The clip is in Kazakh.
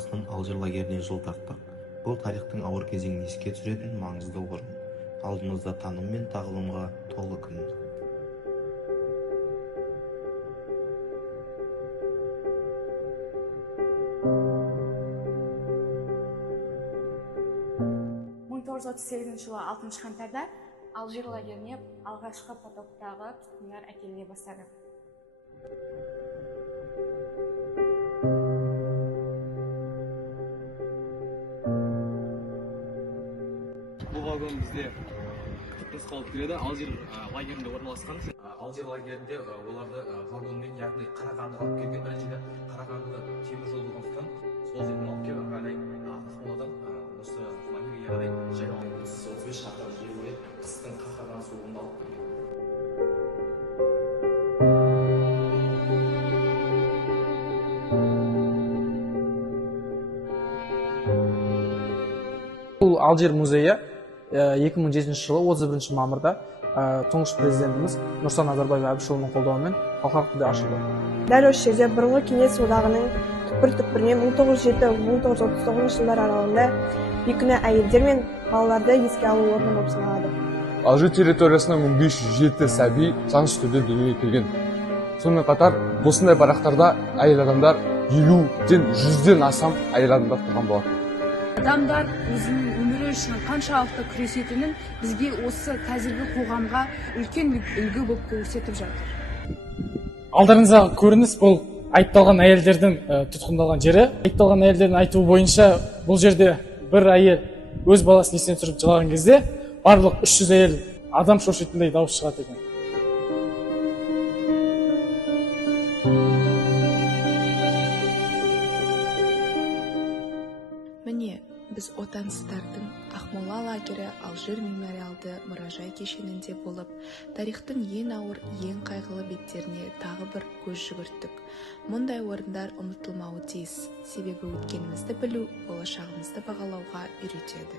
қаласының Алжир лагеріне жыл тарттық. Бұл тарихтың ауыр кезеңін еске түсіретін маңызды орын. Алдымызда таным мен тағылымға толы күн. жылы 6 қаңтарда Алжир лагеріне алғашқы потоктағы тұтқындар әкеліне бастады. Бұл вагон бізде нұсқалып келеді. Алжир лагерінде орналасқан. Алжир лагерінде оларды вагонмен, яғни Қарағандыға алып келген. Біріншіден Қарағандыда темір жол болғандықтан сол жерден алып келіп, Ақмоладан осы лагерге қарай жаяу 35 шақырым жерге қыстың қақаған суығында алып келген. Бұл Алжир музейі 2007 жылы 31 мамырда тұңғыш президентіміз Нұрсұлтан Назарбаев Әбішұлының қолдауымен халықаралық түрде ашылды. Дәл осы жерде бұрынғы Кеңес одағының түкпір-түкпірінен 1907-1939 жылдар аралығында бейкүнә әйелдер мен балаларды еске алу орны болып саналады. Алжир территориясынан 1507 сәби заңсыз түрде дүниеге келген. Сонымен қатар осындай барақтарда әйел адамдар 50-ден 100-ден астам әйел адамдар тұрған болатын. Адамдар өзінің өмірі үшін қаншалықты күресетінін бізге осы қазіргі қоғамға үлкен үлгі болып көрсетіп жатыр. Алдарыңыздағы көрініс бұл айыпталған әйелдердің тұтқындалған жері. Айыпталған әйелдердің айтуы бойынша бұл жерде бір әйел өз баласын есіне түсіріп жылаған кезде барлық 300 әйел адам шошитындай дауыс шығады екен. Міне, біз отансыздардың Ақмола лагері Алжир мемориалды мұражай кешенінде болып, тарихтың ең ауыр, ең қайғылы беттеріне тағы бір көз жүгірттік. Мұндай орындар ұмытылмауы тиіс, себебі өткенімізді білу болашағымызды бағалауға үйретеді.